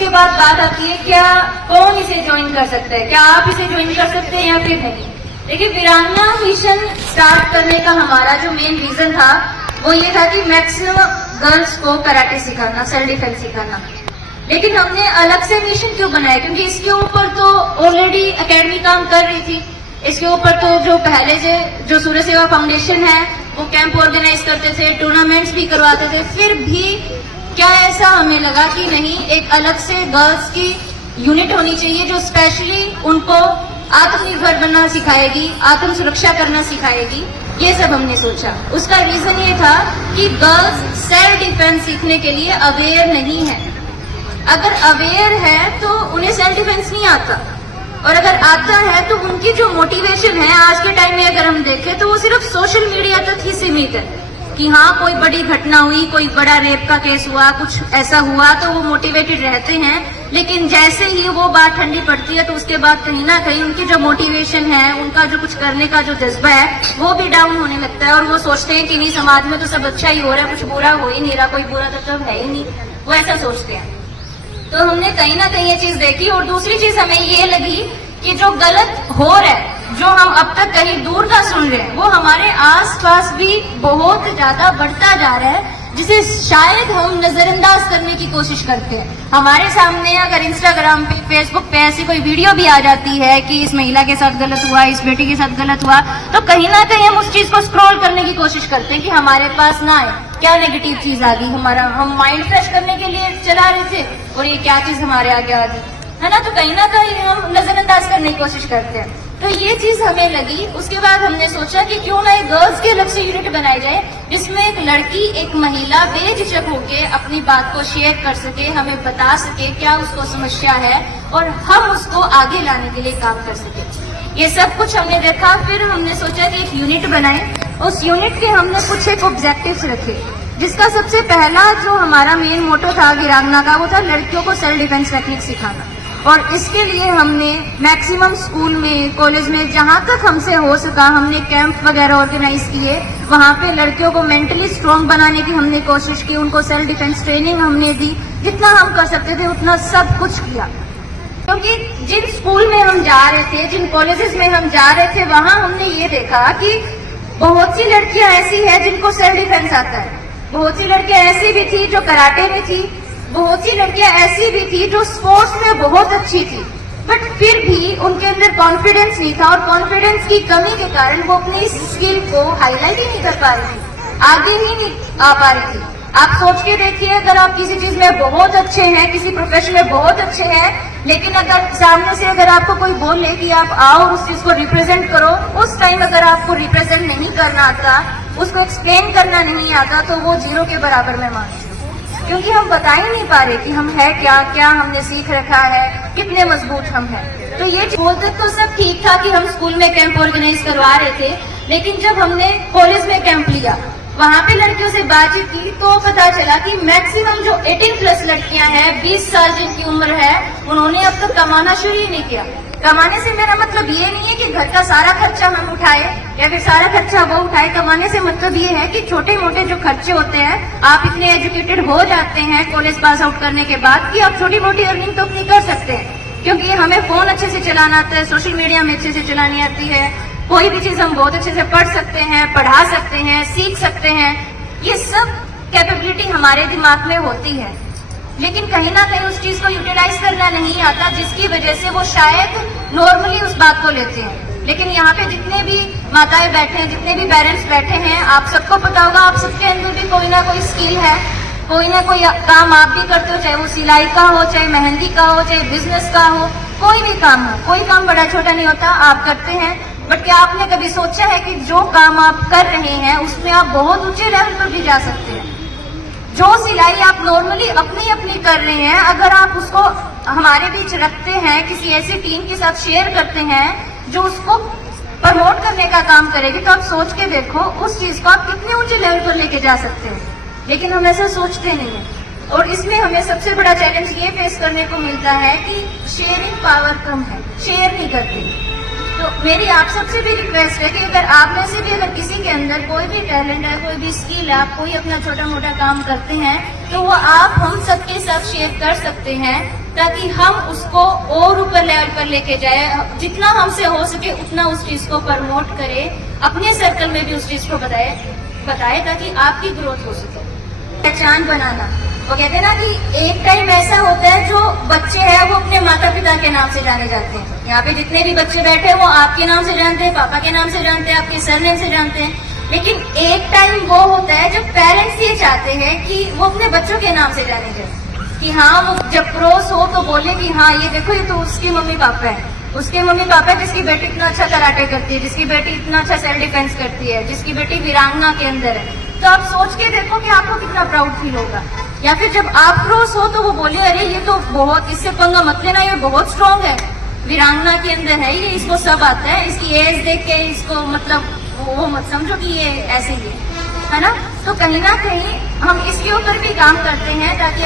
उसके बाद बात आती है क्या कौन इसे ज्वाइन कर सकता है, क्या आप इसे ज्वाइन कर सकते हैं या फिर नहीं। देखिए, वीरांगना मिशन स्टार्ट करने का हमारा जो मेन रीजन था वो ये था कि मैक्सिमम गर्ल्स को कराटे सिखाना, सेल्फ डिफेंस सिखाना। लेकिन हमने अलग से मिशन क्यों बनाया, क्योंकि इसके ऊपर तो ऑलरेडी एकेडमी काम कर रही थी। इसके ऊपर तो जो पहले से जो सूर्य सेवा फाउंडेशन है वो कैंप ऑर्गेनाइज करते थे, टूर्नामेंट्स भी करवाते थे। फिर भी क्या ऐसा हमें लगा कि नहीं, एक अलग से गर्ल्स की यूनिट होनी चाहिए जो स्पेशली उनको आत्मनिर्भर बनना सिखाएगी, आत्म सुरक्षा करना सिखाएगी। ये सब हमने सोचा। उसका रीजन ये था कि गर्ल्स सेल्फ डिफेंस सीखने के लिए अवेयर नहीं है। अगर अवेयर है तो उन्हें सेल्फ डिफेंस नहीं आता, और अगर आता है तो उनकी जो मोटिवेशन है आज के टाइम में अगर हम देखें तो वो सिर्फ सोशल मीडिया तक ही सीमित है कि हाँ कोई बड़ी घटना हुई, कोई बड़ा रेप का केस हुआ, कुछ ऐसा हुआ तो वो मोटिवेटेड रहते हैं। लेकिन जैसे ही वो बात ठंडी पड़ती है तो उसके बाद कहीं ना कहीं उनकी जो मोटिवेशन है, उनका जो कुछ करने का जो जज्बा है वो भी डाउन होने लगता है, और वो सोचते हैं कि नहीं समाज में तो सब अच्छा ही हो रहा है, कुछ बुरा हो ही नहीं रहा, कोई बुरा तो है ही नहीं, वो ऐसा सोचते हैं। तो हमने कहीं ना कहीं ये चीज देखी। और दूसरी चीज हमें ये लगी कि जो गलत हो रहा है, जो हम अब तक कहीं दूर का सुन रहे हैं, वो हमारे आसपास भी बहुत ज्यादा बढ़ता जा रहा है, जिसे शायद हम नजरअंदाज करने की कोशिश करते हैं। हमारे सामने अगर इंस्टाग्राम पे, फेसबुक पे ऐसी कोई वीडियो भी आ जाती है कि इस महिला के साथ गलत हुआ, इस बेटी के साथ गलत हुआ, तो कहीं ना कहीं हम उस चीज को स्क्रॉल करने की कोशिश करते हैं कि हमारे पास ना आए, क्या नेगेटिव चीज आ गई, हमारा हम माइंड फ्रेश करने के लिए चला रहे थे और ये क्या चीज हमारे आगे आ गई, है ना। तो कहीं ना कहीं हम नजरअंदाज करने की कोशिश करते हैं। तो ये चीज हमें लगी। उसके बाद हमने सोचा कि क्यों ना एक गर्ल्स के अलग से यूनिट बनाई जाए, जिसमें एक लड़की, एक महिला बेझिझक होके अपनी बात को शेयर कर सके, हमें बता सके क्या उसको समस्या है और हम उसको आगे लाने के लिए काम कर सके। ये सब कुछ हमने देखा। फिर हमने सोचा कि एक यूनिट बनाए। उस यूनिट के हमने कुछ एक ऑब्जेक्टिव्स रखे, जिसका सबसे पहला जो हमारा मेन मोटो था वीरांगना का, वो था लड़कियों को सेल्फ डिफेंस टेक्निक सिखाना। और इसके लिए हमने मैक्सिमम स्कूल में, कॉलेज में, जहां तक हमसे हो सका हमने कैंप वगैरह ऑर्गेनाइज किए। वहां पे लड़कियों को मेंटली स्ट्रांग बनाने की हमने कोशिश की, उनको सेल्फ डिफेंस ट्रेनिंग हमने दी, जितना हम कर सकते थे उतना सब कुछ किया। क्योंकि जिन स्कूल में हम जा रहे थे, जिन कॉलेजेस में हम जा रहे थे, वहां हमने ये देखा कि बहुत सी लड़कियां ऐसी हैं जिनको सेल्फ डिफेंस आता है, बहुत सी लड़कियां ऐसी भी थी जो कराटे में थी, बहुत सी लड़कियां ऐसी भी थी जो स्पोर्ट्स में बहुत अच्छी थी, बट फिर भी उनके अंदर कॉन्फिडेंस नहीं था, और कॉन्फिडेंस की कमी के कारण वो अपनी स्किल को हाईलाइट ही नहीं कर पा रही थी, आगे ही नहीं आ पा रही थी। आप सोच के देखिए, अगर आप किसी चीज में बहुत अच्छे हैं, किसी प्रोफेशन में बहुत अच्छे हैं, लेकिन अगर सामने से अगर आपको कोई बोले कि आप आओ उस चीज को रिप्रेजेंट करो, उस टाइम अगर आपको रिप्रेजेंट नहीं करना आता, उसको एक्सप्लेन करना नहीं आता, तो वो जीरो के बराबर में मानते, क्योंकि हम बता ही नहीं पा रहे कि हम है क्या, क्या हमने सीख रखा है, कितने मजबूत हम हैं। तो ये बोलते तो सब ठीक था कि हम स्कूल में कैंप ऑर्गेनाइज करवा रहे थे, लेकिन जब हमने कॉलेज में कैंप लिया, वहां पे लड़कियों से बातचीत की, तो पता चला कि मैक्सिमम जो 18+ लड़कियां हैं, 20 साल जिनकी उम्र है, उन्होंने अब तक कमाना शुरू ही नहीं किया। कमाने से मेरा मतलब ये नहीं है कि घर का सारा खर्चा हम उठाए या फिर सारा खर्चा वो उठाए। कमाने से मतलब ये है कि छोटे मोटे जो खर्चे होते हैं, आप इतने एजुकेटेड हो जाते हैं कॉलेज पास आउट करने के बाद कि आप छोटी मोटी अर्निंग तो अपनी कर सकते हैं, क्योंकि हमें फोन अच्छे से चलाना आता है, सोशल मीडिया में अच्छे से चलानी आती है, कोई भी चीज हम बहुत अच्छे से पढ़ सकते हैं, पढ़ा सकते हैं, सीख सकते हैं। ये सब कैपेबिलिटी हमारे दिमाग में होती है, लेकिन कहीं ना कहीं उस चीज को यूटिलाइज करना नहीं आता, जिसकी वजह से वो शायद नॉर्मली उस बात को लेते हैं। लेकिन यहाँ पे जितने भी माताएं बैठे हैं, जितने भी पेरेंट्स बैठे हैं, आप सबको पता होगा, आप सबके अंदर भी कोई ना कोई स्किल है, कोई ना कोई काम आप भी करते हो, चाहे वो सिलाई का हो, चाहे मेहंदी का हो, चाहे बिजनेस का हो, कोई भी काम हो, कोई काम बड़ा छोटा नहीं होता, आप करते हैं। बट क्या आपने कभी सोचा है कि जो काम आप कर रहे हैं उसमें आप बहुत ऊंचे लेवल पर भी जा सकते हैं? जो सिलाई आप नॉर्मली अपनी अपनी कर रहे हैं, अगर आप उसको हमारे बीच रखते हैं, किसी ऐसी टीम के साथ शेयर करते हैं जो उसको प्रमोट करने का काम करेगी, तो आप सोच के देखो उस चीज को आप कितने ऊंचे लेवल पर लेके जा सकते हैं। लेकिन हम ऐसा सोचते नहीं है, और इसमें हमें सबसे बड़ा चैलेंज ये फेस करने को मिलता है कि शेयरिंग पावर कम है, शेयर नहीं करते। तो मेरी आप सबसे भी रिक्वेस्ट है कि अगर आप में से भी अगर किसी के अंदर कोई भी टैलेंट है, कोई भी स्किल है, आप कोई अपना छोटा मोटा काम करते हैं, तो वो आप हम सबके साथ शेयर कर सकते हैं। ताकि हम उसको और ऊपर लेवल पर लेके जाए, जितना हमसे हो सके उतना उस चीज को प्रमोट करें, अपने सर्कल में भी उस चीज को बताए ताकि आपकी ग्रोथ हो सके। पहचान बनाना, वो कहते हैं ना कि एक टाइम ऐसा होता है जो बच्चे हैं वो अपने माता पिता के नाम से जाने जाते हैं। यहाँ पे जितने भी बच्चे बैठे हैं वो आपके नाम से जानते हैं, पापा के नाम से जानते हैं, आपके सरनेम से जानते हैं। लेकिन एक टाइम वो होता है जब पेरेंट्स ये चाहते हैं कि वो अपने बच्चों के नाम से जाने जाए, कि हाँ वो जब क्रॉस हो तो बोले कि हाँ ये देखो ये तो उसकी मम्मी पापा है, उसके मम्मी पापा जिसकी बेटी इतना अच्छा कराटे करती है, जिसकी बेटी इतना अच्छा सेल्फ डिफेंस करती है, जिसकी बेटी वीरांगना के अंदर है। तो आप सोच के देखो कि आपको कितना प्राउड फील होगा। या फिर जब आप क्रॉस हो तो वो बोले अरे ये तो बहुत, इससे पंगा मत लेना, ये बहुत स्ट्रांग है, वीरांगना के अंदर है ये, इसको सब आता है, इसकी एज देख के इसको मतलब वो मत समझो कि ये ऐसे ही है ना। तो कहीं ना कहीं हम इसके ऊपर भी काम करते हैं ताकि